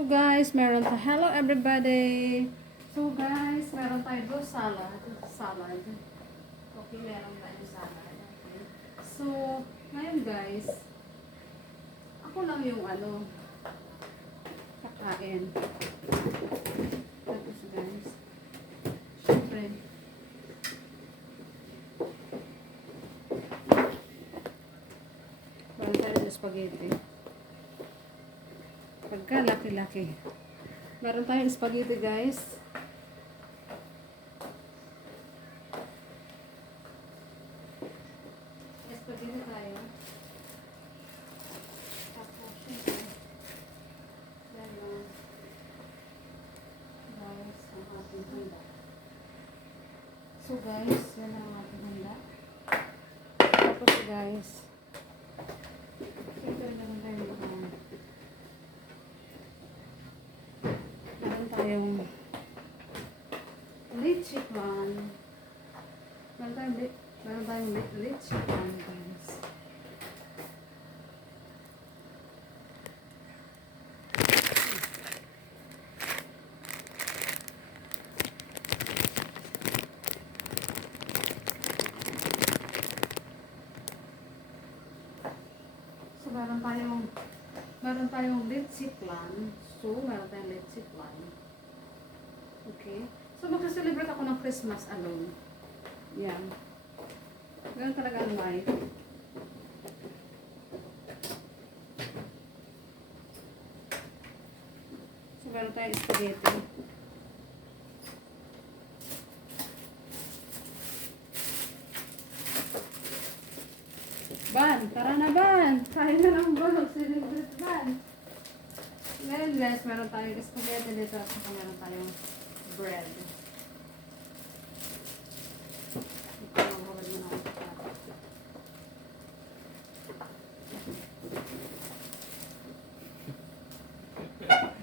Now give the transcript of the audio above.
So guys, meron tayo. Hello everybody! So guys, meron tayo do salad. Okay, meron tayo salad. Okay. So, ngayon guys, ako lang yung kakain. Tapos guys, syempre, meron tayo ng spaghetti. Pagka laki-laki. Meron tayong spaghetti guys. Spaghetti tayo. Tapos syempre, guys, ang ating handa. So guys, yan ang ating handa. Tapos guys, syempre naman tayo yung leche plan. Meron tayong leche plan guys. So meron tayong leche plan. Okay. So, mag-celebrate ako ng Christmas alone. Yan. Ganun talaga ang life. So, meron tayong spaghetti. Ban! Tara na, Ban! Kain na ng bulog. Celebrate, Ban! Ngayon guys, meron tayong spaghetti dito at saka meron tayong bread.